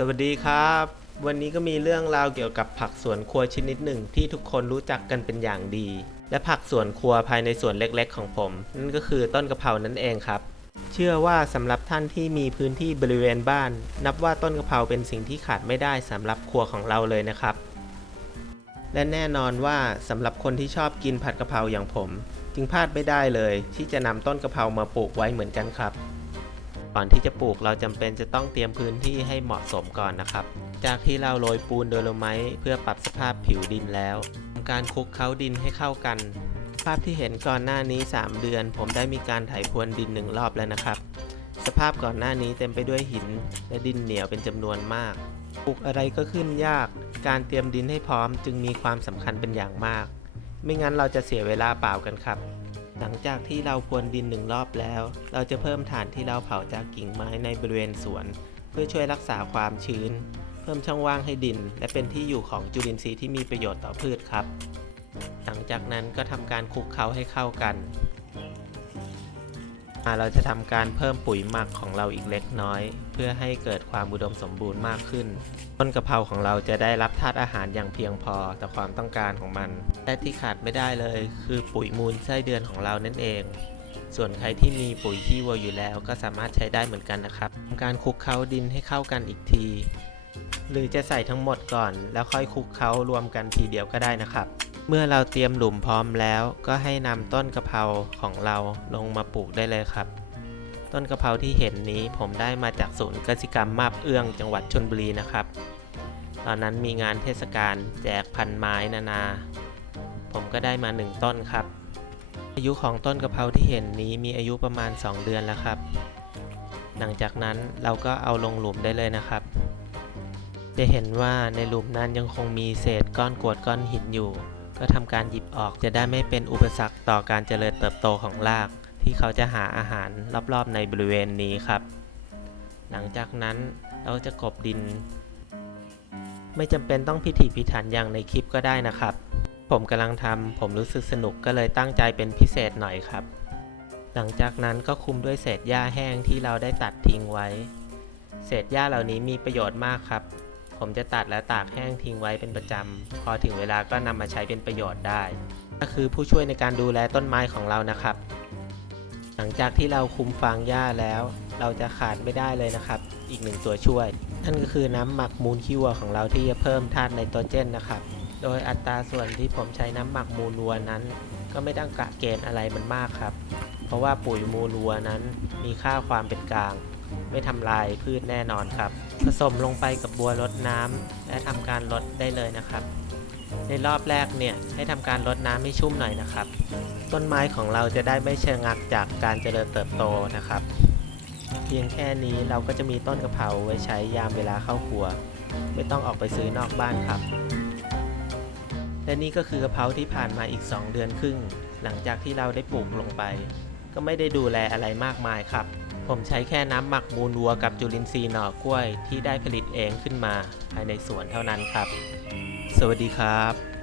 สวัสดีครับ วันนี้ก็มีเรื่องราวเกี่ยวกับผักสวนครัวชนิดหนึ่งที่ทุกคนรู้จักกันเป็นอย่างดี และผักสวนครัวภายในสวนเล็กๆ ของผม นั่นก็คือต้นกะเพรานั่นเองครับ เชื่อว่าสำหรับท่านที่มีพื้นที่บริเวณบ้าน นับว่าต้นกะเพราเป็นสิ่งที่ขาดไม่ได้สำหรับครัวของเราเลยนะครับ และแน่นอนว่าสำหรับคนที่ชอบกินผัดกะเพราอย่างผม จึงพลาดไม่ได้เลย ที่จะนำต้นกะเพรามาปลูกไว้เหมือนกันครับ ก่อนที่จะปลูกเราจำเป็นจะต้องเตรียมพื้นที่ให้เหมาะสมก่อนนะครับ จากที่เราโรยปูนโดโลไมเพื่อปรับสภาพผิวดินแล้วทำการคลุกเคล้าดินให้เข้ากัน ภาพที่เห็นก่อนหน้านี้ 3 เดือน ผมได้มีการไถพรวนดินหนึ่งรอบแล้วนะครับ สภาพก่อนหน้านี้เต็มไปด้วยหิน และดินเหนียวเป็นจำนวนมากปลูกอะไรก็ขึ้นยาก การเตรียมดินให้พร้อมจึงมีความสำคัญเป็นอย่างมาก ไม่งั้นเราจะเสียเวลาเปล่ากันครับ หลังจากที่เราพรวนดินหนึ่งรอบแล้ว เราจะเพิ่มฐานที่เราเผาจากกิ่งไม้ในบริเวณสวน เพื่อช่วยรักษาความชื้น เพิ่มช่องว่างให้ดิน และเป็นที่อยู่ของจุลินทรีย์ที่มีประโยชน์ต่อพืชครับ หลังจากนั้นก็ทำการคลุกเคล้าให้เข้ากัน เราจะทำการเพิ่มปุ๋ยหมักของเราอีกเล็กน้อย เพื่อให้เกิดความอุดมสมบูรณ์มากขึ้น ต้นกะเพราของเราจะได้รับธาตุอาหารอย่างเพียงพอต่อความต้องการของมัน และที่ขาดไม่ได้เลย คือปุ๋ยมูลไส้เดือนของเรานั่นเอง ส่วนใครที่มีปุ๋ยขี้วัวอยู่แล้วก็สามารถใช้ได้เหมือนกันนะครับทำการคลุกเคล้าดินให้เข้ากันอีกที หรือจะใส่ทั้งหมดก่อน แล้วค่อยคลุกเคล้ารวมกันทีเดียวก็ได้นะครับ เมื่อเราเตรียมหลุมพร้อมแล้ว ก็ให้นำต้นกะเพราของเราลงมาปลูกได้เลยครับ ต้นกะเพราที่เห็นนี้ผมได้มาจากศูนย์กสิกรรมมาบเอื้องจังหวัดชนบุรีนะครับ ตอนนั้นมีงานเทศกาลแจกพันไม้นานา ผมก็ได้มาหนึ่งต้นครับ อายุของต้นกะเพราที่เห็นนี้มีอายุประมาณ 2 เดือนแล้วครับ หลังจากนั้นเราก็เอาลงหลุมได้เลยนะครับจะเห็นว่าในหลุมนั้นยังคงมีเศษก้อนกรวดก้อนหินอยู่ ก็ทำการหยิบออกจะได้ไม่เป็นอุปสรรคต่อการเจริญเติบโตของราก ที่เขาจะหาอาหารรอบๆในบริเวณนี้ครับ หลังจากนั้นเราจะกบดิน ไม่จำเป็นต้องพิถีพิถันอย่างในคลิปก็ได้นะครับ ผมกำลังทำผมรู้สึกสนุกก็เลยตั้งใจเป็นพิเศษหน่อยครับ หลังจากนั้นก็คุมด้วยเศษหญ้าแห้งที่เราได้ตัดทิ้งไว้ เศษหญ้าเหล่านี้มีประโยชน์มากครับ ผมจะตัดและตากแห้งทิ้งไว้เป็นประจำ พอถึงเวลาก็นำมาใช้เป็นประโยชน์ได้ ก็คือผู้ช่วยในการดูแลต้นไม้ของเรานะครับ หลังจากที่เราคุมฟางหญ้าแล้ว เราจะขาดไม่ได้เลยนะครับ อีกหนึ่งตัวช่วย นั่นก็คือน้ำหมักมูลขี้วัวของเราที่จะเพิ่มธาตุไนโตรเจนนะครับ โดยอัตราส่วนที่ผมใช้น้ำหมักมูลวัวนั้น ก็ไม่ต้องกะเกณฑ์อะไรมันมากครับ เพราะว่าปุ๋ยมูลวัวนั้นมีค่าความเป็นกลาง ไม่ทำลายพืชแน่นอนครับ ผสมลงไปกับบัวรดน้ำและทำการลดได้เลยนะครับ ในรอบแรกเนี่ยให้ทำการลดน้ำให้ชุ่มหน่อยนะครับ ต้นไม้ของเราจะได้ไม่เชะงักจากการเจริญเติบโตนะครับ เพียงแค่นี้เราก็จะมีต้นกระเพราไว้ใช้ยามเวลาเข้าครัว ไม่ต้องออกไปซื้อนอกบ้านครับและนี่ก็คือกระเพราที่ผ่านมาอีก 2 เดือนครึ่ง หลังจากที่เราได้ปลูกลงไป ก็ไม่ได้ดูแลอะไรมากมายครับ ผมใช้แค่น้ำหมักมูลวัวกับจุลินทรีย์หน่อกล้วยที่ได้ผลิตเองขึ้นมาภายในสวนเท่านั้นครับ สวัสดีครับ